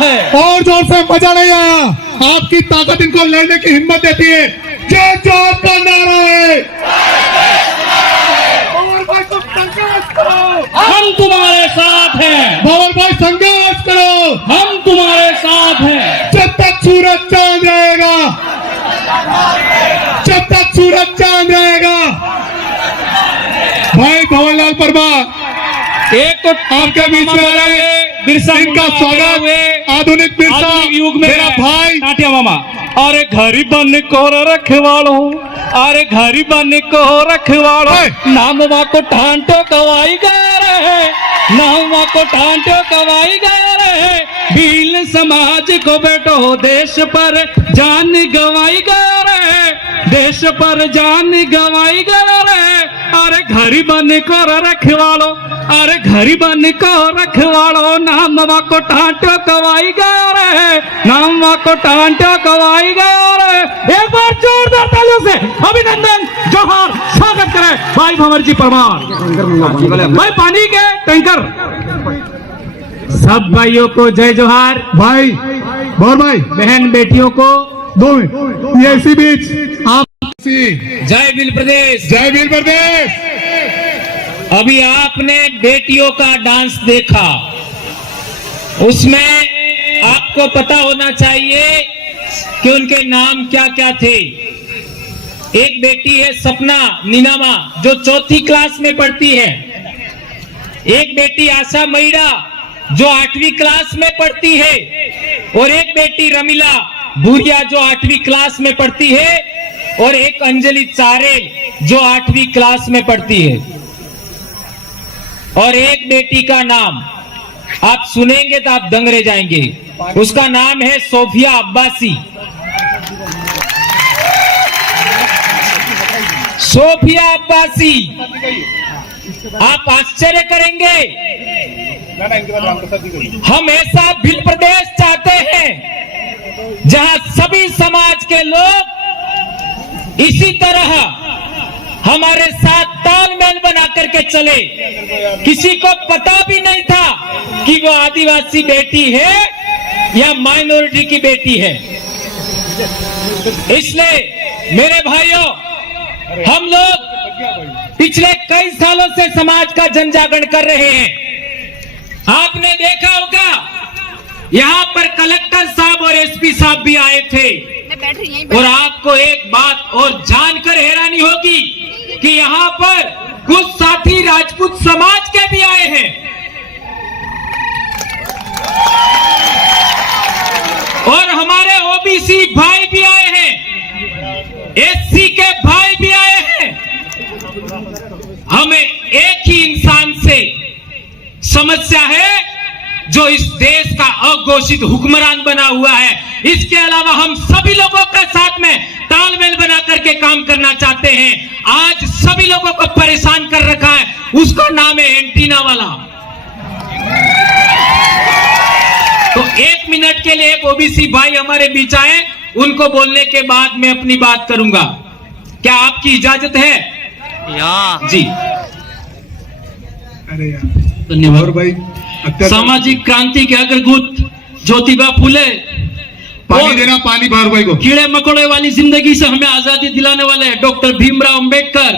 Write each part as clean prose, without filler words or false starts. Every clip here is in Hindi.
है। और जोर से मजा नहीं आया। आपकी ताकत इनको लड़ने की हिम्मत देती है। जय जोहर का नारा है। भंवर भाई तुम संघर्ष करो, हम तुम्हारे साथ हैं। भंवर भाई संघर्ष करो, हम तुम्हारे साथ हैं। जब तक सूरज चांद रहेगा, जब तक सूरज चांद रहेगा। भाई भंवरलाल परमार एक तो आपके बीच में आए, बिरसा इनका मुंडा स्वागत। हुए आधुनिक बिरसा आधुनिक युग में मेरा भाई। टाटिया मामा। अरे घरी बन को रखवालो, अरे घरी बन को रखवालो, नाम को ठांटो कवाई गए रहे, नाम को ठांटो कवाई गए रहे। भील समाज को बेटो देश पर जान गवाई गए रहे, देश पर जान गवाई गए रहे। अरे घरी बन को रखवालो, अरे घरी बन को रखवालो, नाम को ठांटो कवाई गए रहे, नाम को ठांटो कवाई गए रहे। एक बार जोरदार तालियों से अभिनंदन, जोहार, स्वागत करें भाई भंवर जी परमार। भाई पानी के टैंकर। सब भाइयों को जय जोहार। भाई भंवर भाई, बहन बेटियों को 2 मिनट ये इसी बीच आप जय भील प्रदेश। जय भील प्रदेश। अभी आपने बेटियों का डांस देखा, उसमें आपको पता होना चाहिए कि उनके नाम क्या क्या थे। एक बेटी है सपना नीनामा जो 4th क्लास में पढ़ती है। एक बेटी आशा मैड़ा जो 8वीं क्लास में पढ़ती है, और एक बेटी रमीला भूरिया जो 8वीं क्लास में पढ़ती है, और एक अंजलि चारेल जो 8वीं क्लास में पढ़ती है। और एक बेटी का नाम आप सुनेंगे तो आप दंग रह जाएंगे, उसका नाम है सोफिया अब्बासी। सोफिया अब्बासी, आप आश्चर्य करेंगे। हम ऐसा भील प्रदेश चाहते हैं जहां सभी समाज के लोग इसी तरह हमारे साथ तालमेल बना करके चले। किसी को पता भी नहीं था कि वो आदिवासी बेटी है या माइनॉरिटी की बेटी है। इसलिए मेरे भाइयों, हम लोग पिछले कई सालों से समाज का जन जागरण कर रहे हैं। आपने देखा होगा यहाँ पर कलेक्टर साहब और एसपी साहब भी आए थे, और आपको एक बात और जानकर हैरानी होगी कि यहाँ पर कुछ साथी राजपूत समाज के भी आए हैं, और हमारे ओबीसी भाई भी आए हैं, एससी के भाई भी आए हैं। हमें एक ही इंसान से समस्या है जो इस देश का अघोषित हुक्मरान बना हुआ है। इसके अलावा हम सभी लोगों के साथ में तालमेल बना करके काम करना चाहते हैं। आज सभी लोगों को परेशान कर रखा है, उसका नाम है एंटीना वाला। तो 1 मिनट के लिए एक ओबीसी भाई हमारे बीच आए, उनको बोलने के बाद मैं अपनी बात करूंगा। क्या आपकी इजाजत है? जी धन्यवाद भाई। सामाजिक क्रांति के अग्रदूत ज्योतिबा फुले, पानी देना, पानी भंवर भाई को। कीड़े मकोड़े वाली जिंदगी से हमें आजादी दिलाने वाले डॉक्टर भीमराव अंबेडकर,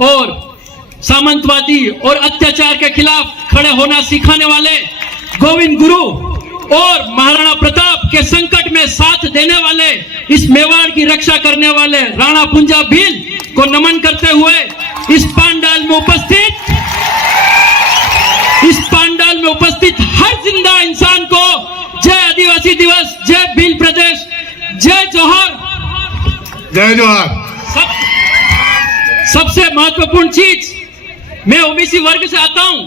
और सामंतवादी और अत्याचार के खिलाफ खड़े होना सिखाने वाले गोविंद गुरु, और महाराणा प्रताप के संकट में साथ देने वाले, इस मेवाड़ की रक्षा करने वाले राणा पुंजा भील को नमन करते हुए इस पंडाल में उपस्थित हर जिंदा इंसान को जय आदिवासी दिवस, जय भील प्रदेश, जय जोहार। जय जोहार। सबसे महत्वपूर्ण चीज, मैं ओबीसी वर्ग से आता हूं,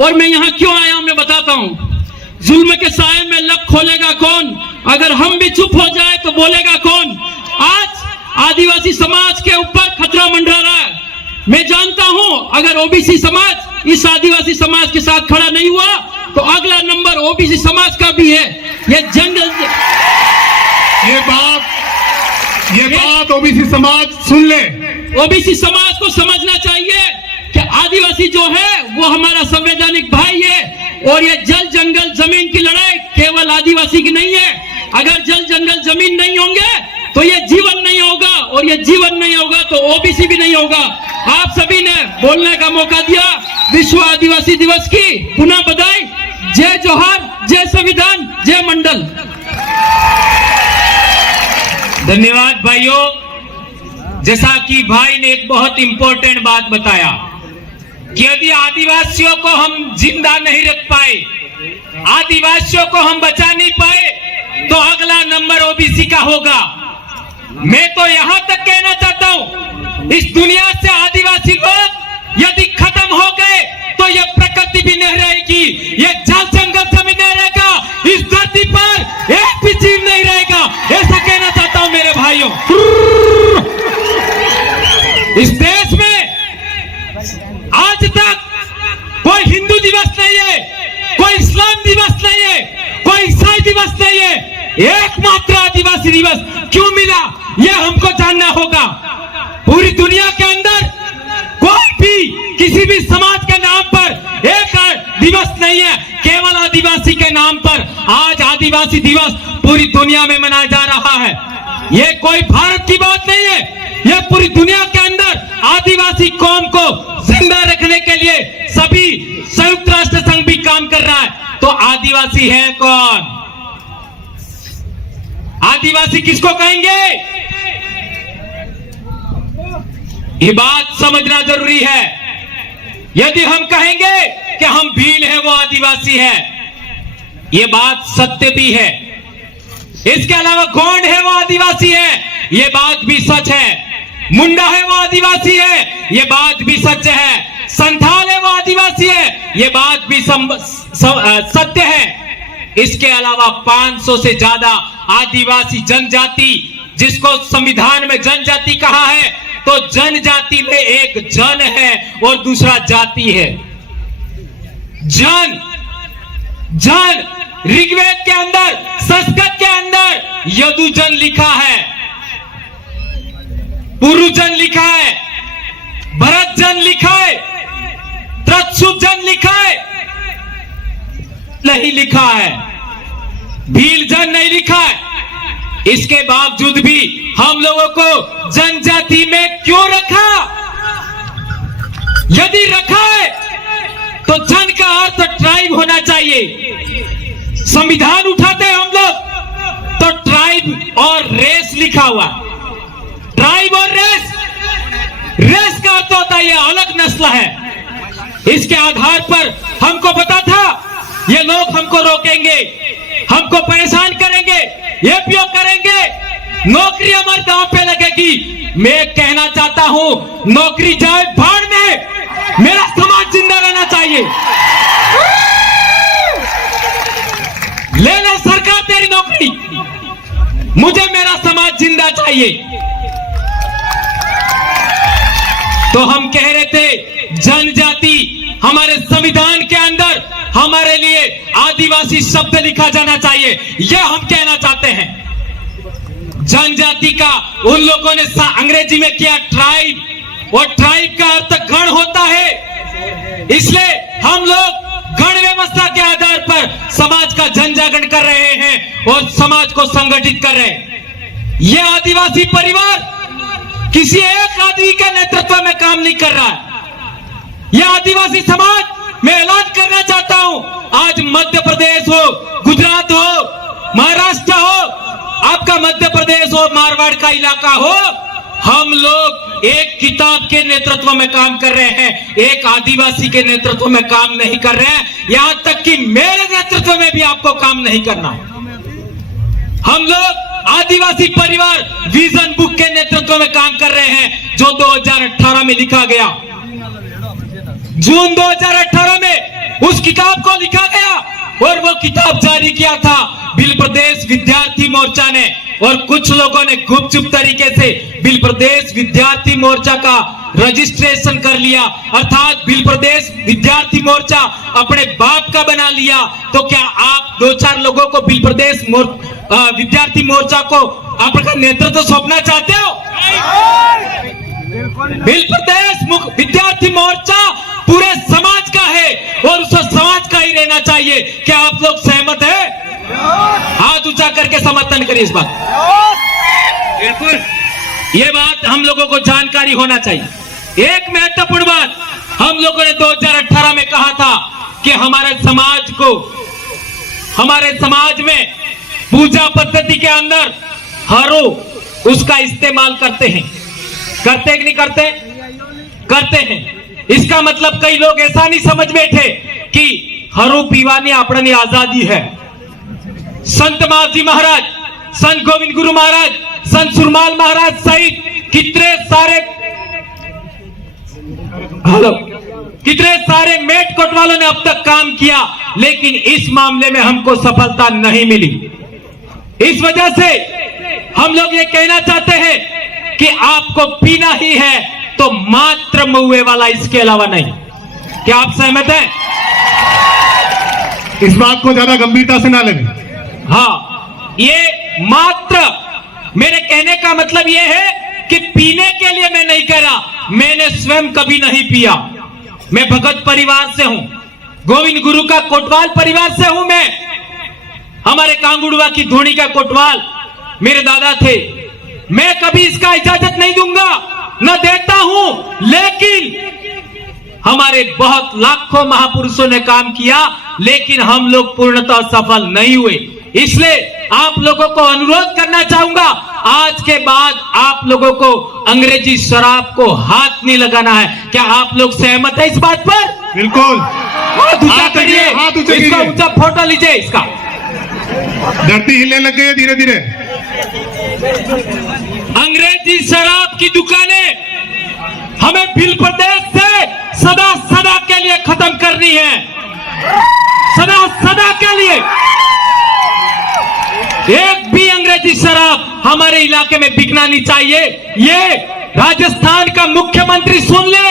और मैं यहां क्यों आया हूं मैं बताता हूं। जुल्म के साए में लब खोलेगा कौन? अगर हम भी चुप हो जाए तो बोलेगा कौन? आज आदिवासी समाज के ऊपर खतरा मंडरा रहा है। मैं जानता हूं अगर ओबीसी समाज इस आदिवासी समाज के साथ खड़ा नहीं हुआ तो अगला नंबर ओबीसी समाज का भी है। ये जंगल, ये बात ओबीसी समाज सुन ले। ओबीसी समाज को समझना चाहिए कि आदिवासी जो है वो हमारा संवैधानिक भाई है, और ये जल जंगल जमीन की लड़ाई केवल आदिवासी की नहीं है। अगर जल जंगल जमीन नहीं होंगे तो ये जीवन नहीं होगा, और ये जीवन नहीं होगा तो ओबीसी भी नहीं होगा। आप सभी ने बोलने का मौका दिया। विश्व आदिवासी दिवस की पुनः बधाई। जय जोहार, जय संविधान, जय मंडल। धन्यवाद भाइयों। जैसा कि भाई ने एक बहुत इंपॉर्टेंट बात बताया कि यदि आदिवासियों को हम जिंदा नहीं रख पाए, आदिवासियों को हम बचा नहीं पाए, तो अगला नंबर ओबीसी का होगा। मैं तो यहां तक कहना चाहता हूं, इस दुनिया से आदिवासी लोग यदि खत्म हो गए तो ये प्रकृति भी नहीं रहेगी, ये जल जंगल जमीन नहीं रहेगा, इस धरती पर एक भी जीव नहीं रहेगा। ऐसा कहना चाहता हूं मेरे भाइयों। इस देश में आज तक कोई हिंदू दिवस नहीं है, कोई इस्लाम दिवस नहीं है, कोई ईसाई दिवस नहीं है, एकमात्र आदिवासी दिवस क्यों मिला यह हमको जानना होगा। पूरी दुनिया के अंदर कोई भी किसी भी समाज के नाम पर एक दिवस नहीं है, केवल आदिवासी के नाम पर आज आदिवासी दिवस पूरी दुनिया में मनाया जा रहा है। यह कोई भारत की बात नहीं है, यह पूरी दुनिया के अंदर आदिवासी कौम को जिंदा रखने के लिए सभी संयुक्त राष्ट्र संघ भी काम कर रहा है। तो आदिवासी है कौन? आदिवासी किसको कहेंगे? ये बात समझना जरूरी है। यदि हम कहेंगे कि हम भील हैं वो आदिवासी है, ये बात सत्य भी है। इसके अलावा गोंड है वो आदिवासी है, ये बात भी सच है। मुंडा है वो आदिवासी है, ये बात भी सच है। संथाल है वो आदिवासी है, ये बात भी सत्य है। इसके अलावा 500 से ज्यादा आदिवासी जनजाति, जिसको संविधान में जनजाति कहा है, तो जनजाति में एक जन है और दूसरा जाति है। जन ऋग्वेद के अंदर, संस्कृत के अंदर यदुजन लिखा है, पुरुजन लिखा है, भरतजन लिखा है, त्रत्सुजन लिखा है, नहीं लिखा है, भीलजन नहीं लिखा है। इसके बावजूद भी हम लोगों को जनजाति में क्यों रखा? यदि रखा है तो जन का अर्थ ट्राइब होना चाहिए। संविधान उठाते हैं हम लोग तो ट्राइब और रेस लिखा हुआ। ट्राइब और रेस का अर्थ होता है ये अलग नस्ल है। इसके आधार पर हमको पता था ये लोग हमको रोकेंगे, हमको परेशान करेंगे, ये उपयोग करेंगे, नौकरी हमारे दांव पे लगेगी। मैं कहना चाहता हूं नौकरी जाए भाड़ में, मेरा समाज जिंदा रहना चाहिए। ले ले सरकार तेरी नौकरी, मुझे मेरा समाज जिंदा चाहिए। तो हम कह रहे थे जनजाति, हमारे संविधान के अंदर हमारे लिए आदिवासी शब्द लिखा जाना चाहिए, यह हम कहना चाहते हैं। जनजाति का उन लोगों ने अंग्रेजी में किया ट्राइब, और ट्राइब का अर्थ गण होता है। इसलिए हम लोग गण व्यवस्था के आधार पर समाज का जनजागरण कर रहे हैं और समाज को संगठित कर रहे हैं। यह आदिवासी परिवार किसी एक आदमी के नेतृत्व में काम नहीं कर रहा है। यह आदिवासी समाज, मैं ऐलान करना चाहता हूं, आज मध्य प्रदेश हो, गुजरात हो, महाराष्ट्र हो, आपका मध्य प्रदेश हो, मारवाड़ का इलाका हो, हम लोग एक किताब के नेतृत्व में काम कर रहे हैं, एक आदिवासी के नेतृत्व में काम नहीं कर रहे हैं। यहां तक कि मेरे नेतृत्व में भी आपको काम नहीं करना। हम लोग आदिवासी परिवार विजन बुक के नेतृत्व में काम कर रहे हैं, जो 2018 में लिखा गया। जून 2018 में उस किताब को लिखा गया और वो किताब जारी किया था भील प्रदेश विद्यार्थी मोर्चा ने, और कुछ लोगों ने गुपचुप तरीके से भील प्रदेश विद्यार्थी मोर्चा का रजिस्ट्रेशन कर लिया, अर्थात भील प्रदेश विद्यार्थी मोर्चा अपने बाप का बना लिया। तो क्या आप 2-4 लोगों को भील प्रदेश विद्यार्थी मोर्चा को आपका नेतृत्व सौंपना चाहते हो? भील प्रदेश विद्यार्थी मोर्चा पूरे समाज का है और उस समाज का ही रहना चाहिए। क्या आप लोग सहमत हैं? ऊंचा करके समर्थन करिए इस बात। बिल्कुल ये बात हम लोगों को जानकारी होना चाहिए। एक महत्वपूर्ण बात, हम लोगों ने 2018 में कहा था कि हमारे समाज में पूजा पद्धति के अंदर हरो उसका इस्तेमाल करते हैं कि नहीं करते? करते हैं। इसका मतलब कई लोग ऐसा नहीं समझ बैठे कि हरो पीवानी अपनी आजादी है। संत मावजी महाराज, संत गोविंद गुरु महाराज, संत सुरमाल महाराज सहित कितने सारे मेट कोतवालों ने अब तक काम किया, लेकिन इस मामले में हमको सफलता नहीं मिली। इस वजह से हम लोग ये कहना चाहते हैं कि आपको पीना ही है तो मात्र महुए वाला, इसके अलावा नहीं। क्या आप सहमत हैं? इस बात को ज्यादा गंभीरता से ना लें। हाँ, ये मात्र, मेरे कहने का मतलब ये है कि पीने के लिए मैं नहीं कह रहा, मैंने स्वयं कभी नहीं पिया। मैं भगत परिवार से हूं, गोविंद गुरु का कोटवाल परिवार से हूं मैं। हमारे कांगुड़वा की धोनी का कोटवाल मेरे दादा थे। मैं कभी इसका इजाजत नहीं दूंगा, न देता हूं, लेकिन हमारे बहुत लाखों महापुरुषों ने काम किया, लेकिन हम लोग पूर्णतः सफल नहीं हुए। इसलिए आप लोगों को अनुरोध करना चाहूंगा, आज के बाद आप लोगों को अंग्रेजी शराब को हाथ नहीं लगाना है। क्या आप लोग सहमत है इस बात पर? बिल्कुल। हाथ ऊंचा करिए, इसका ऊंचा फोटो लीजिए इसका। धरती हिलने लग गई है धीरे धीरे। अंग्रेजी शराब की दुकानें हमें भिल प्रदेश से सदा सदा के लिए खत्म करनी है, सदा सदा के लिए। एक भी अंग्रेजी शराब हमारे इलाके में बिकना नहीं चाहिए। ये राजस्थान का मुख्यमंत्री सुन ले,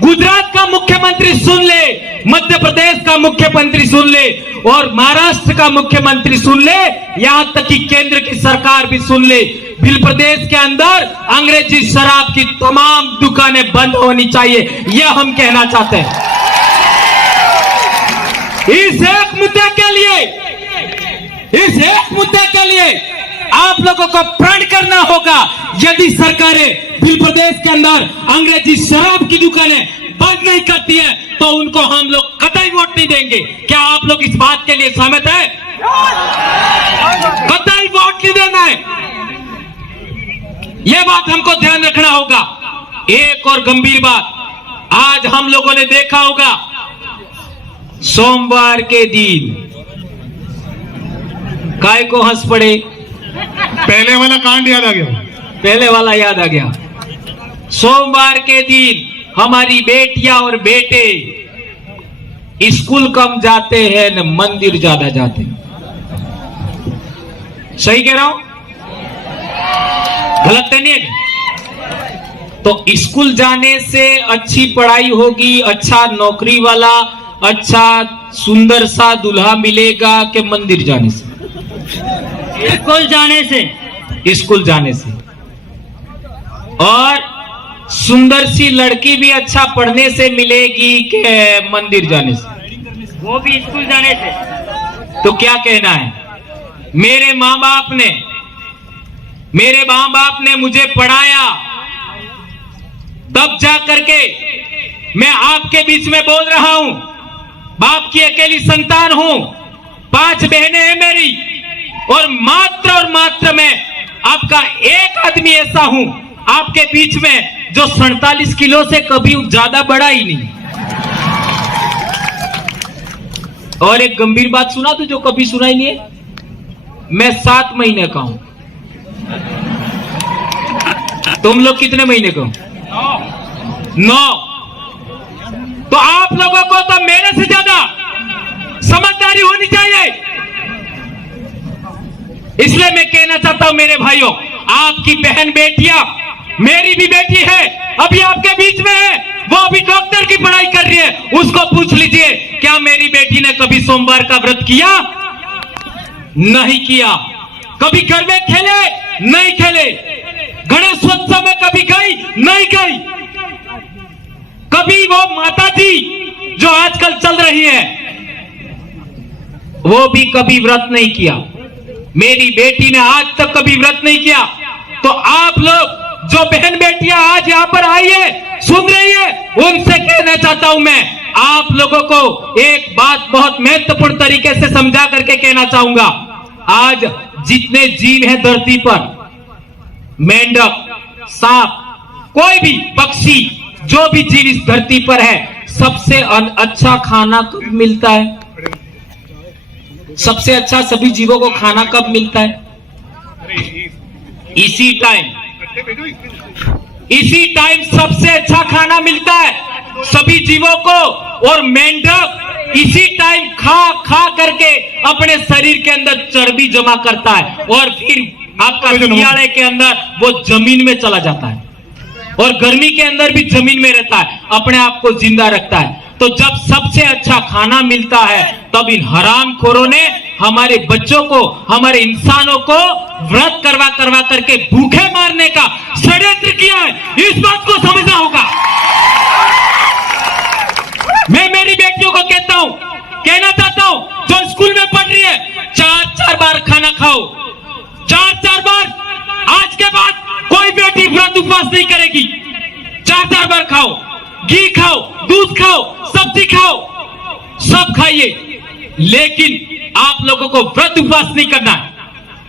गुजरात का मुख्यमंत्री सुन ले, मध्य प्रदेश का मुख्यमंत्री सुन ले और महाराष्ट्र का मुख्यमंत्री सुन ले, यहां तक कि केंद्र की सरकार भी सुन ले। भिल प्रदेश के अंदर अंग्रेजी शराब की तमाम दुकानें बंद होनी चाहिए, यह हम कहना चाहते हैं। इस एक मुद्दे के लिए आप लोगों को प्रण करना होगा। यदि सरकारें भिल प्रदेश के अंदर अंग्रेजी शराब की दुकानें बंद नहीं करती है तो उनको हम लोग कतई वोट नहीं देंगे। क्या आप लोग इस बात के लिए सहमत है? कतई वोट नहीं देना है, यह बात हमको ध्यान रखना होगा। एक और गंभीर बात, आज हम लोगों ने देखा होगा सोमवार के दिन काय को हंस पड़े, पहले वाला कांड याद आ गया। पहले वाला याद आ गया। सोमवार के दिन हमारी बेटियां और बेटे स्कूल कम जाते हैं न मंदिर ज्यादा जाते हैं। सही कह रहा हूं? गलत तो नहीं है? तो स्कूल जाने से अच्छी पढ़ाई होगी, अच्छा नौकरी वाला, अच्छा सुंदर सा दूल्हा मिलेगा कि मंदिर जाने से? स्कूल जाने से। स्कूल जाने से। और सुंदर सी लड़की भी अच्छा पढ़ने से मिलेगी कि मंदिर जाने से? वो भी स्कूल जाने से। तो क्या कहना है? मेरे माँ बाप ने मुझे पढ़ाया, तब जा करके मैं आपके बीच में बोल रहा हूं। बाप की अकेली संतान हूं, 5 बहनें हैं मेरी, और मात्र मैं आपका एक आदमी ऐसा हूं आपके बीच में जो 47 किलो से कभी ज्यादा बड़ा ही नहीं। और एक गंभीर बात सुना दो जो कभी सुना ही नहीं है, मैं 7 महीने का हूं। तुम लोग कितने महीने का हो? 9। तो आप लोगों को तो मेरे से ज्यादा समझदारी होनी चाहिए। इसलिए मैं कहना चाहता हूं मेरे भाइयों, आपकी बहन बेटियां, मेरी भी बेटी है, अभी आपके बीच में है, वो अभी डॉक्टर की पढ़ाई कर रही है। उसको पूछ लीजिए, क्या मेरी बेटी ने कभी सोमवार का व्रत किया? नहीं किया। कभी घर में खेले? नहीं खेले। गणेशोत्सव में कभी गई? नहीं गई। कभी वो माता जी जो आजकल चल रही है, वो भी कभी व्रत नहीं किया। मेरी बेटी ने आज तक कभी व्रत नहीं किया, तो आप लोग जो बहन बेटियां आज यहां पर आई है, सुन रही है, उनसे कहना चाहता हूं मैं, आप लोगों को एक बात बहुत महत्वपूर्ण तरीके से समझा करके कहना चाहूंगा। आज जितने जीव हैं धरती पर, मेंढक, सांप, कोई भी पक्षी, जो भी जीव इस धरती पर है, सबसे अच्छा खाना कब मिलता है? सबसे अच्छा सभी जीवों को खाना कब मिलता है? इसी टाइम सबसे अच्छा खाना मिलता है सभी जीवों को। और मेंढक इसी टाइम खा करके अपने शरीर के अंदर चर्बी जमा करता है और फिर आपका सियाड़े के अंदर वो जमीन में चला जाता है और गर्मी के अंदर भी जमीन में रहता है, अपने आप को जिंदा रखता है। तो जब सबसे अच्छा खाना मिलता है, तब इन हरामखोरों ने हमारे बच्चों को, हमारे इंसानों को व्रत करवा करवा करके भूखे मारने का षड्यंत्र किया है। इस बात को समझना होगा। मैं मेरी बेटियों को कहना चाहता हूं, जो स्कूल में पढ़ रही है, 4-4 बार खाना खाओ, 4-4 बार। आज के बाद कोई बेटी व्रत उपवास नहीं करेगी। 4-4 बार खाओ, घी खाओ, दूध खाओ, सब्जी खाओ, सब खाइए, लेकिन आप लोगों को व्रत उपवास नहीं करना है।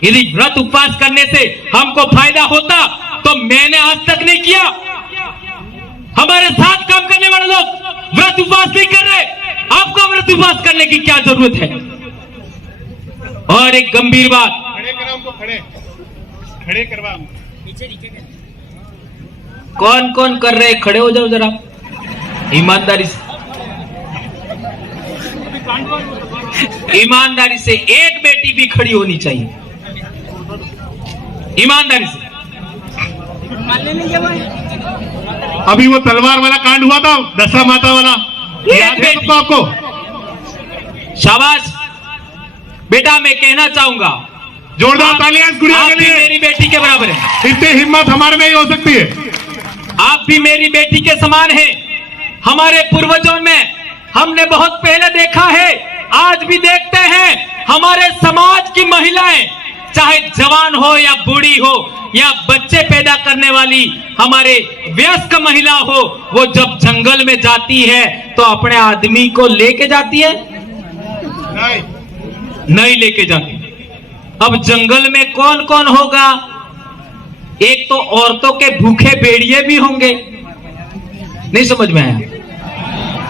यदि व्रत उपवास करने से हमको फायदा होता तो मैंने आज तक नहीं किया। हमारे साथ काम करने वाले लोग व्रत उपवास नहीं कर रहे, आपको व्रत उपवास करने की क्या जरूरत है? और एक गंभीर बात, खड़े करवा, कौन कौन कर रहे? खड़े हो जाओ जरा ईमानदारी से। ईमानदारी से एक बेटी भी खड़ी होनी चाहिए, ईमानदारी से। अभी वो तलवार वाला कांड हुआ था, दशा माता वाला, याद है सबको? आपको शाबाश बेटा। मैं कहना चाहूंगा, जोरदार तालियां इस गुड़िया के लिए। मेरी बेटी के बराबर है। इतनी हिम्मत हमारे में ही हो सकती है। आप भी मेरी बेटी के समान हैं। हमारे पूर्वजों में हमने बहुत पहले देखा है, आज भी देखते हैं, हमारे समाज की महिलाएं, चाहे जवान हो या बूढ़ी हो या बच्चे पैदा करने वाली हमारे वयस्क महिला हो, वो जब जंगल में जाती है तो अपने आदमी को लेके जाती है? नहीं लेके जाती। अब जंगल में कौन कौन होगा? एक तो औरतों के भूखे भेड़िए भी होंगे। नहीं समझ में आया?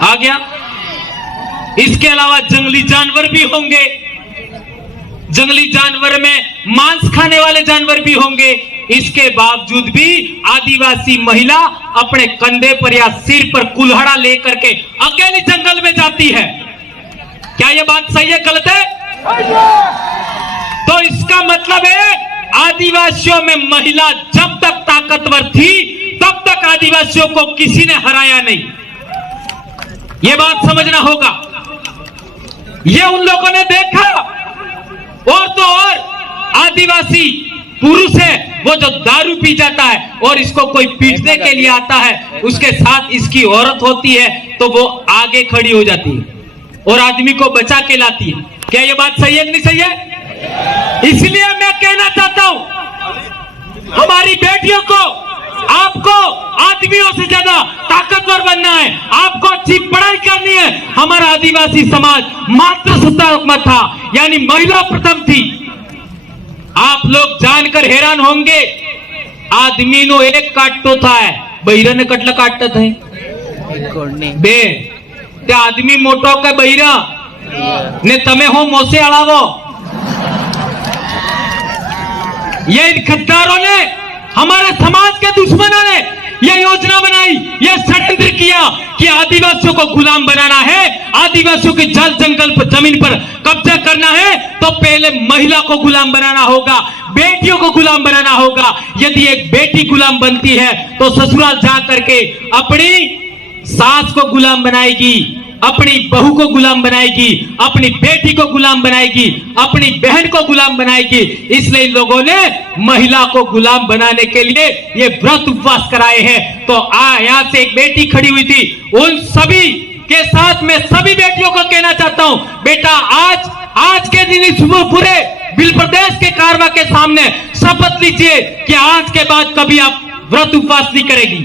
आ गया? इसके अलावा जंगली जानवर भी होंगे। जंगली जानवर में मांस खाने वाले जानवर भी होंगे। इसके बावजूद भी आदिवासी महिला अपने कंधे पर या सिर पर कुल्हाड़ा लेकर के अकेली जंगल में जाती है। क्या यह बात सही है, गलत है? तो इसका मतलब है, आदिवासियों में महिला जब तक ताकतवर थी, तब तक आदिवासियों को किसी ने हराया नहीं। यह बात समझना होगा। यह उन लोगों ने देखा। और तो और आदिवासी पुरुष है, वो जो दारू पी जाता है और इसको कोई पीटने के लिए आता है, उसके साथ इसकी औरत होती है, तो वो आगे खड़ी हो जाती है और आदमी को बचा के लाती है। क्या यह बात सही है कि नहीं सही है? इसलिए मैं कहना चाहता हूं, हमारी बेटियों को, आपको आदमियों से ज्यादा ताकतवर बनना है, आपको अच्छी पढ़ाई करनी है। हमारा आदिवासी समाज मातृसत्तात्मक था, यानी महिला प्रथम थी। आप लोग जानकर हैरान होंगे, आदमी नो एक काटतो था, बहिरा ने कटला काटत है बे, त्या आदमी मोटो के बहिरा ने तमे हो मोसे अड़ावो। ये गद्दारों ने, हमारे समाज के दुश्मनों ने यह योजना बनाई, यह षड्यंत्र किया कि आदिवासियों को गुलाम बनाना है, आदिवासियों के जल जंगल पर, जमीन पर कब्जा करना है, तो पहले महिला को गुलाम बनाना होगा, बेटियों को गुलाम बनाना होगा। यदि एक बेटी गुलाम बनती है तो ससुराल जा करके अपनी सास को गुलाम बनाएगी, अपनी बहू को गुलाम बनाएगी, अपनी बेटी को गुलाम बनाएगी, अपनी बहन को गुलाम बनाएगी। इसलिए इन लोगों ने महिला को गुलाम बनाने के लिए ये व्रत उपवास कराए हैं। तो यहां से एक बेटी खड़ी हुई थी, उन सभी के साथ मैं सभी बेटियों को कहना चाहता हूं, बेटा आज के दिन इस पूरे बिल प्रदेश के कारवा के सामने शपथ लीजिए कि आज के बाद कभी आप व्रत उपवास नहीं करेगी।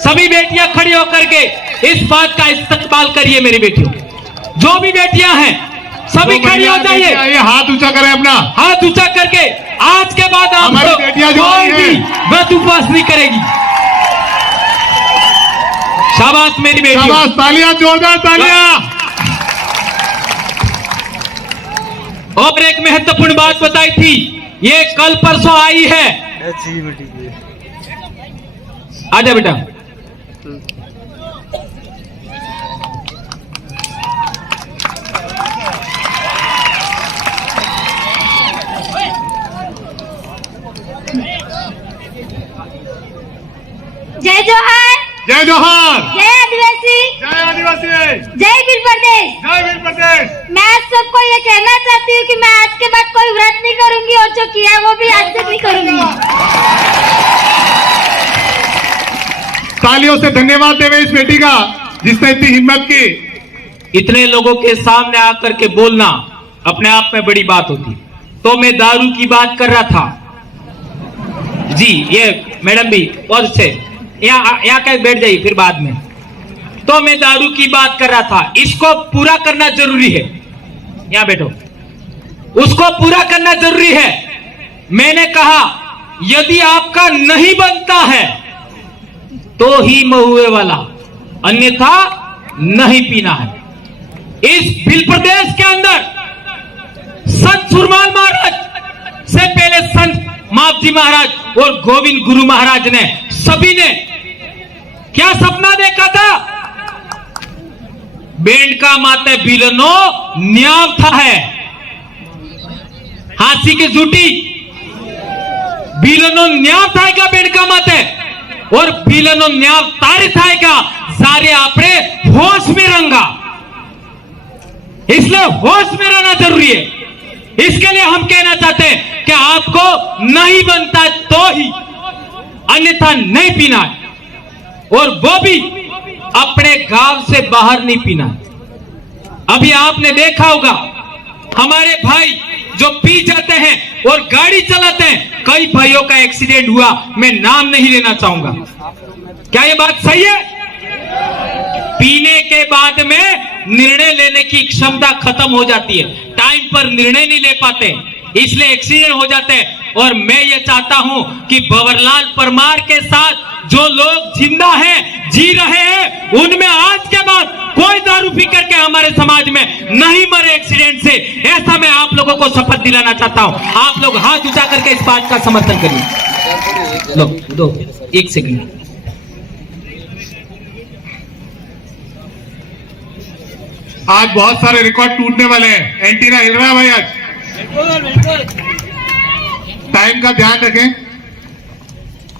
सभी बेटियां खड़ी होकर के इस बात का इस्तकबाल करिए। मेरी बेटियों, जो भी बेटियां हैं सभी खड़ी हो जाइए, हाथ ऊंचा करें, अपना हाथ ऊंचा करके आज के बाद आप हमारी बेटियां जो कोई आई भी हैं। व्रत उपवास नहीं करेगी। शाबाश मेरी बेटियों, शाबाश, तालियां, जोरदार तालियां। और एक महत्वपूर्ण बात बताई थी, ये कल परसों आई है। आजा बेटा। जय जोहार, जय जोहार, जय आदिवासी, जय आदिवासी, जय बिल प्रदेश। जय वीर प्रदेश। मैं आप सबको ये कहना चाहती हूँ कि मैं आज के बाद कोई व्रत नहीं करूंगी और जो किया है वो भी आज से नहीं करूंगी। तालियों से धन्यवाद देवे इस बेटी का जिसने इतनी हिम्मत की। इतने लोगों के सामने आकर के बोलना अपने आप में बड़ी बात होती। तो मैं दारू की बात कर रहा था जी। ये मैडम भी बहुत अच्छे, यहाँ कहीं बैठ जाइए फिर बाद में। तो मैं दारू की बात कर रहा था, इसको पूरा करना जरूरी है। यहाँ बैठो, उसको पूरा करना जरूरी है। मैंने कहा यदि आपका नहीं बनता है तो ही महुए वाला, अन्यथा नहीं पीना है। इस बिल प्रदेश के अंदर संत सुरमाल महाराज से पहले संत मापजी महाराज और गोविंद गुरु महाराज ने सभी ने क्या सपना देखा था? बेंड का माते बिलनो न्याव था है, हाथी की जूटी बिलनो न्याव थाएगा बेंड का माते, और बिलनो न्याव तारे थाएगा सारे आपने होश में रंगा। इसलिए होश में रहना जरूरी है। इसके लिए हम कहना चाहते हैं कि आपको नहीं बनता तो ही, अन्यथा नहीं पीना है, और वो भी अपने गांव से बाहर नहीं पीना। अभी आपने देखा होगा हमारे भाई जो पी जाते हैं और गाड़ी चलाते हैं, कई भाइयों का एक्सीडेंट हुआ, मैं नाम नहीं लेना चाहूंगा। क्या ये बात सही है? पीने के बाद में निर्णय लेने की क्षमता खत्म हो जाती है, टाइम पर निर्णय नहीं ले पाते, इसलिए एक्सीडेंट हो जाते हैं। और मैं ये चाहता हूं कि भंवरलाल परमार के साथ जो लोग जिंदा हैं, जी रहे हैं, उनमें आज के बाद कोई दारू पी करके हमारे समाज में नहीं मरे एक्सीडेंट से। ऐसा मैं आप लोगों को शपथ दिलाना चाहता हूं। आप लोग हाथ उठा करके इस बात का समर्थन करिए। लो दो एक सेकंड। आज बहुत सारे रिकॉर्ड टूटने वाले हैं। एंटीना हिल रहा है भाई आज। टाइम का ध्यान रखें।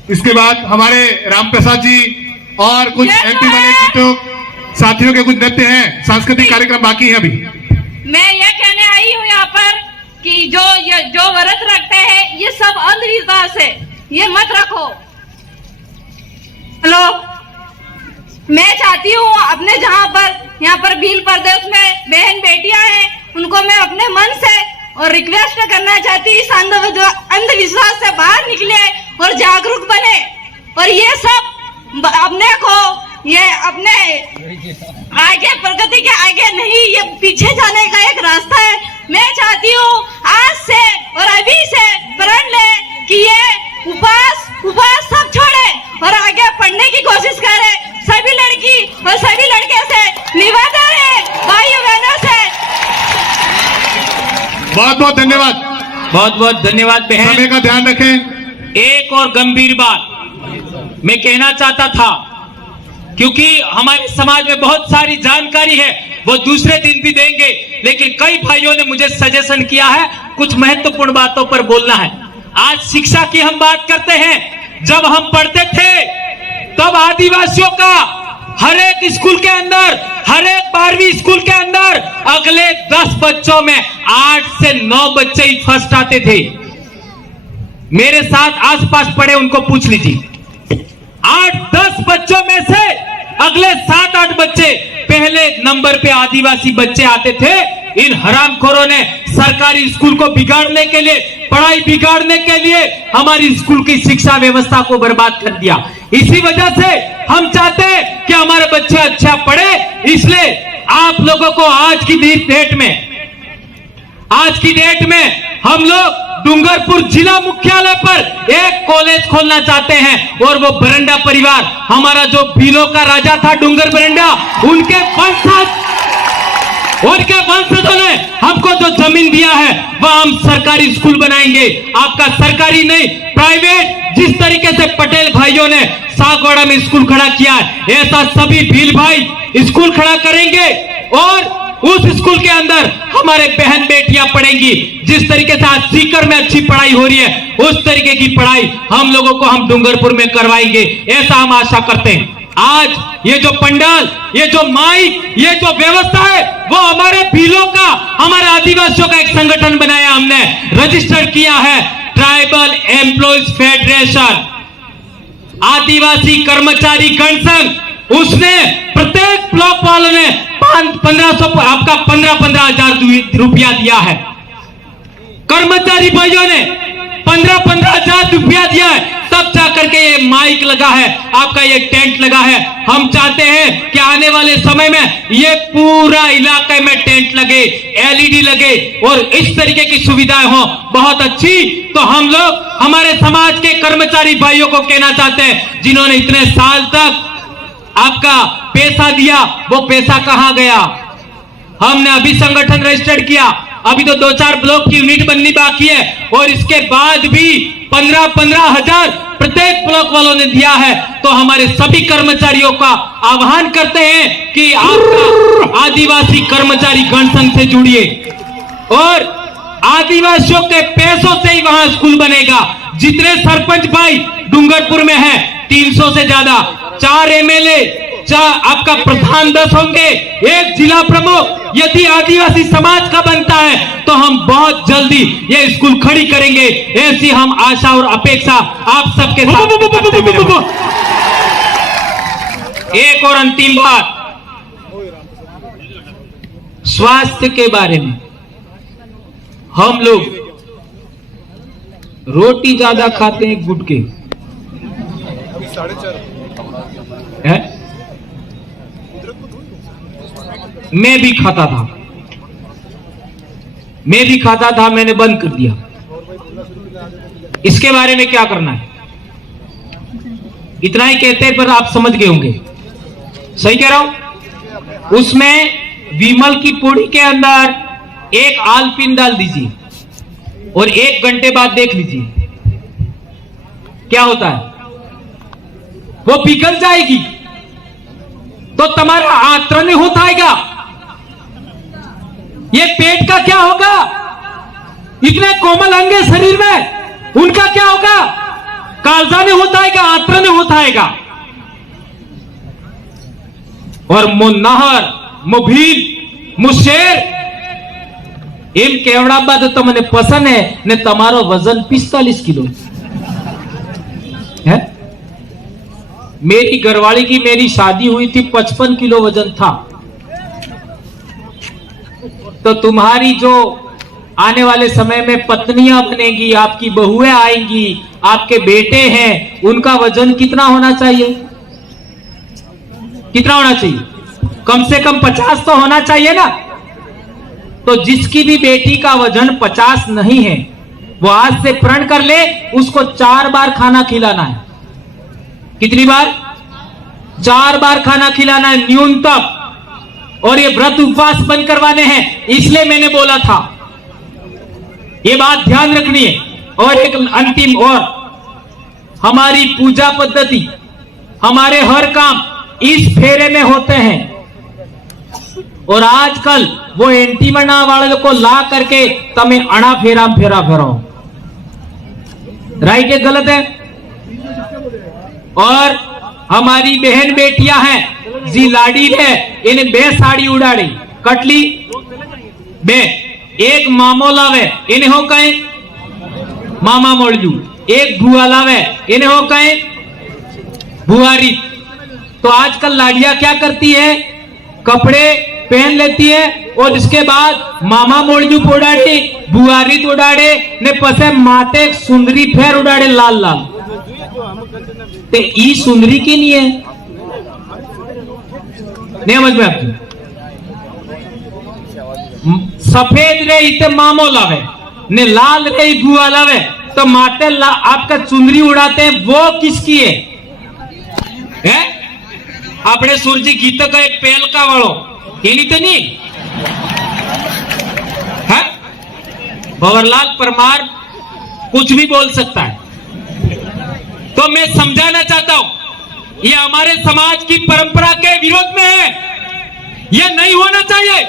इसके बाद हमारे रामप्रसाद जी और कुछ एमपी वाले साथियों के कुछ नृत्य हैं, सांस्कृतिक कार्यक्रम बाकी हैं अभी। मैं ये कहने आई हूँ यहाँ पर कि जो व्रत रखते हैं ये सब अंधविश्वास है, ये मत रखो। हेलो, मैं चाहती हूँ अपने जहाँ पर यहाँ पर भील प्रदेश में बहन बेटियां हैं, उनको मैं अपने मन से और रिक्वेस्ट करना चाहती हूँ, इस अंधविश्वास से बाहर निकले और जागरूक बने, और ये सब अपने को, ये अपने आगे प्रगति के आगे नहीं, ये पीछे जाने का एक रास्ता है। मैं चाहती हूँ आज से और अभी से प्रण ले कि ये उपवास सब छोड़े और आगे पढ़ने की कोशिश करे। सभी लड़की और सभी लड़के से निवेदन है, भाइयों बहनों से। बहुत बहुत धन्यवाद। बहुत बहुत धन्यवाद बहन। समय का ध्यान रखें। एक और गंभीर बात मैं कहना चाहता था, क्योंकि हमारे समाज में बहुत सारी जानकारी है, वो दूसरे दिन भी देंगे, लेकिन कई भाइयों ने मुझे सजेशन किया है कुछ महत्वपूर्ण बातों पर बोलना है। आज शिक्षा की हम बात करते हैं। जब हम पढ़ते थे तब आदिवासियों का हर एक स्कूल के अंदर, हर एक 12वीं स्कूल के अंदर अगले 10 बच्चों में 8 से 9 बच्चे ही फर्स्ट आते थे। मेरे साथ आसपास पढ़े उनको पूछ लीजिए, 8-10 बच्चों में से अगले 7-8 बच्चे पहले नंबर पे आदिवासी बच्चे आते थे। इन हरामखोरों ने सरकारी स्कूल को बिगाड़ने के लिए, पढ़ाई बिगाड़ने के लिए हमारी स्कूल की शिक्षा व्यवस्था को बर्बाद कर दिया। इसी वजह से हम चाहते हैं कि हमारे बच्चे अच्छा पढ़े। इसलिए आप लोगों को आज की डेट में हम लोग डूंगरपुर जिला मुख्यालय पर एक कॉलेज खोलना चाहते हैं, और वो बरंडा परिवार, हमारा जो भीलों का राजा था डूंगर बरंडा, उनके वंशजों ने हमको जो जमीन दिया है वह हम सरकारी स्कूल बनाएंगे। आपका सरकारी नहीं, प्राइवेट। जिस तरीके से पटेल भाइयों ने सागवाड़ा में स्कूल खड़ा किया है, ऐसा सभी भील भाई स्कूल खड़ा करेंगे, और उस स्कूल के अंदर हमारे बहन बेटियां पढ़ेंगी। जिस तरीके से आज सीकर में अच्छी पढ़ाई हो रही है, उस तरीके की पढ़ाई हम लोगों को हम डूंगरपुर में करवाएंगे, ऐसा हम आशा करते हैं। आज ये जो पंडाल, ये जो माइक, ये जो व्यवस्था है, वो हमारे भीलों का, हमारे आदिवासियों का एक संगठन बनाया, हमने रजिस्टर किया है, ट्राइबल एम्प्लॉइज फेडरेशन, आदिवासी कर्मचारी गण संघ। उसने प्रत्येक ब्लॉक वालों ने 1500 आपका 15,000 रुपया दिया है। कर्मचारी भाइयों ने 15,000 रुपया दिया है, तब जाकर के ये माइक लगा है, आपका ये टेंट लगा है। हम चाहते हैं कि आने वाले समय में ये पूरा इलाके में टेंट लगे, एलईडी लगे, और इस तरीके की सुविधाएं हो बहुत अच्छी। तो हम लोग हमारे समाज के कर्मचारी भाइयों को कहना चाहते हैं, जिन्होंने इतने साल तक आपका पैसा दिया, वो पैसा कहां गया? हमने अभी संगठन रजिस्टर्ड किया, अभी तो 2-4 ब्लॉक की यूनिट बननी बाकी है, और इसके बाद भी 15-15 हजार प्रत्येक ब्लॉक वालों ने दिया है। तो हमारे सभी कर्मचारियों का आह्वान करते हैं कि आपका आदिवासी कर्मचारी गण संघ से जुड़िए, और आदिवासियों के पैसों से ही वहां स्कूल बनेगा। जितने सरपंच भाई डूंगरपुर में है, 300 से ज्यादा, 4 एमएलए, आपका प्रधान 10 होंगे, 1 जिला प्रमुख। यदि आदिवासी समाज का बनता है तो हम बहुत जल्दी ये स्कूल खड़ी करेंगे, ऐसी हम आशा और अपेक्षा आप सबके साथ करते हैं। एक और अंतिम बात, स्वास्थ्य के बारे में। हम लोग रोटी ज्यादा खाते हैं, गुटके है? मैं भी खाता था, मैंने बंद कर दिया। इसके बारे में क्या करना है? इतना ही कहते हैं, पर आप समझ गए होंगे, सही कह रहा हूं। उसमें विमल की पूड़ी के अंदर एक आलपिन डाल दीजिए, और 1 घंटे बाद देख लीजिए क्या होता है। वो पिघल जाएगी तो तुम्हारा आंत्र हो जाएगा। ये पेट का क्या होगा? इतने कोमल अंग है शरीर में, उनका क्या होगा? कालजा ने होता है, आंत्र ने होता है। और मो नहर, मो भील, मो शेर एम केवड़ा बात तो મને પસંદ है ने તમારો वजन 45 किलो है। मेरी घरवाली की मेरी शादी हुई थी, 55 किलो वजन था। तो तुम्हारी जो आने वाले समय में पत्नियां बनेगी, आपकी बहुएं आएंगी, आपके बेटे हैं, उनका वजन कितना होना चाहिए? कितना होना चाहिए? कम से कम 50 तो होना चाहिए ना। तो जिसकी भी बेटी का वजन 50 नहीं है, वो आज से प्रण कर ले, उसको 4 बार खाना खिलाना है। कितनी बार? 4 बार खाना खिलाना है न्यूनतम। और ये व्रत उपवास बंद करवाने हैं, इसलिए मैंने बोला था, ये बात ध्यान रखनी है। और एक अंतिम, और हमारी पूजा पद्धति, हमारे हर काम इस फेरे में होते हैं। और आजकल वो एंटी मना वाले को ला करके तमें अणा फेरा फेरो, राइट है गलत है? और हमारी बहन बेटियां हैं, जी लाडी है, इन्हें 2 साड़ी उड़ाड़ी कटली 2, एक मामो लावे, इन्हें हो कहे मामा मोड़जू, एक भुआ लावे, इन्हें हो कहे भुआरी। तो आजकल लाडियां क्या करती है? कपड़े पहन लेती है और इसके बाद मामा मोड़जू उड़ाड़े बुआरी उड़ाड़े ने पसे माते एक सुंदरी फेर उड़ाड़े लाल लाल ते ई सुंदरी की नहीं है नहीं समझ में आपकी सफेद रे इते मामो लावे ने लाल रे बुआ लावे तो माते आपका चुंदरी उड़ाते हैं वो किसकी है? अपने सूरजी गीत का एक पेल का वालो ये तो नहीं है? भंवरलाल परमार कुछ भी बोल सकता है। तो मैं समझाना चाहता हूं ये हमारे समाज की परंपरा के विरोध में है, ये नहीं होना चाहिए।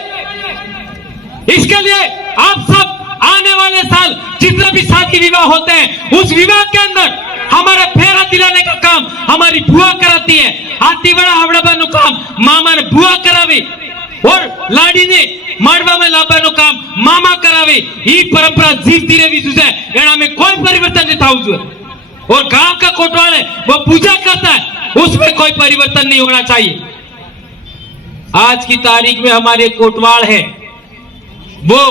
इसके लिए आप सब आने वाले साल जितने भी शादी विवाह होते हैं उस विवाह के अंदर हमारा फेरा दिलाने का काम हमारी बुआ कराती है। हाथी बड़ा हावड़ा बानु काम मामा ने बुआ करावी और लाडी ने माडवा में लाबानु काम मामा करावी। ये परंपरा जीवती रही जुसे एना में कोई परिवर्तन नहीं था जुए। और गांव का कोटवाल है वो पूजा करता है, उसमें कोई परिवर्तन नहीं होना चाहिए। आज की तारीख में हमारे कोटवाल है वो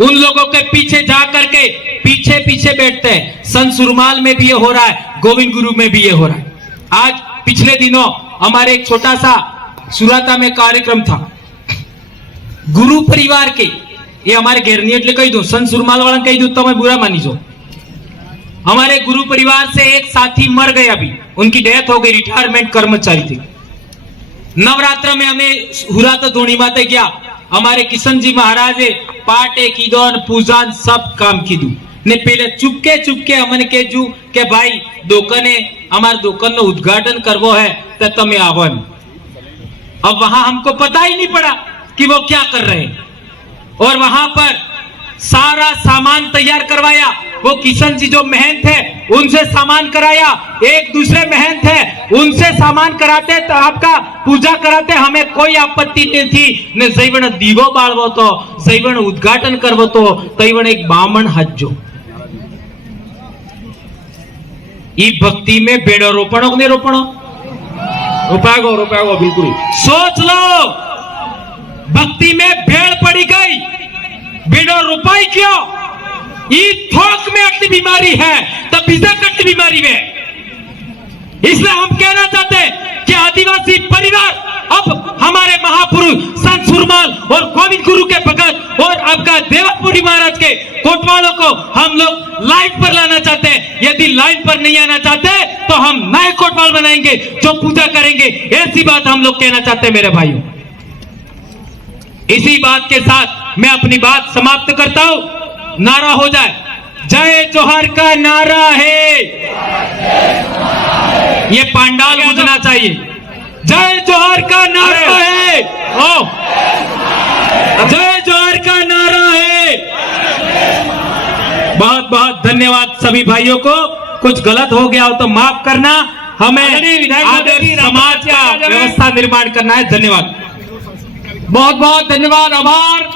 उन लोगों के पीछे जा करके पीछे पीछे बैठते हैं। संत सुरमाल में भी ये हो रहा है, गोविंद गुरु में भी ये हो रहा है। आज पिछले दिनों हमारे एक छोटा सा सुराता में कार्यक्रम था गुरु परिवार के, ये हमारे घेरनी एटले कही दो संत सुरमाल वाला कही दो तो मैं बुरा मानी जो। हमारे गुरु परिवार से एक साथी मर गए, अभी उनकी डेथ हो गई, रिटायरमेंट कर्मचारी थे। नवरात्र में हमें हुरा तो धोनी माते गया, हमारे किशन जी महाराज पाटे कीदोन पूजान सब काम कीधु ने पहले चुपके चुपके हमन के जू के भाई दुकाने हमारे दुकान नो उद्घाटन करवो है तो तमे आवो। अब वहां हमको पता ही नहीं पड़ा कि वो क्या कर रहे हैं और वहां पर सारा सामान तैयार करवाया। वो किशन जी जो महंत है उनसे सामान कराया, एक दूसरे महंत है उनसे सामान कराते तो आपका पूजा कराते, हमें कोई आपत्ति नहीं थी। ने जैवण दीवो बाळवो तो जैवण उद्घाटन करवो तो तैवण एक बामण हज्जो। ई भक्ति में बेड़ो रोपणो ने रोपणो रुपागो बिल्कुल सोच लो। भक्ति में भेड़ पड़ी गई, बेड़ो रुपाई क्यों? ये थोक में अटली बीमारी है तब बिजा कटली बीमारी में। इसलिए हम कहना चाहते हैं कि आदिवासी परिवार अब हमारे महापुरुष संत सुरमाल और गोविंद गुरु के भगत और आपका देवपुरी महाराज के कोटवालों को हम लोग लाइन पर लाना चाहते हैं। यदि लाइन पर नहीं आना चाहते तो हम नए कोटवाल बनाएंगे जो पूजा करेंगे, ऐसी बात हम लोग कहना चाहते हैं मेरे भाइयों। इसी बात के साथ मैं अपनी बात समाप्त करता हूं। नारा हो जाए, जय जोहार का नारा है, ये पांडाल गूंजना चाहिए। जय जोहार का नारा है, ओ जय जोहार का नारा है। बहुत बहुत धन्यवाद सभी भाइयों को। कुछ गलत हो गया हो तो माफ करना, हमें आदर्श समाज का व्यवस्था निर्माण करना है। धन्यवाद, बहुत बहुत धन्यवाद, आभार।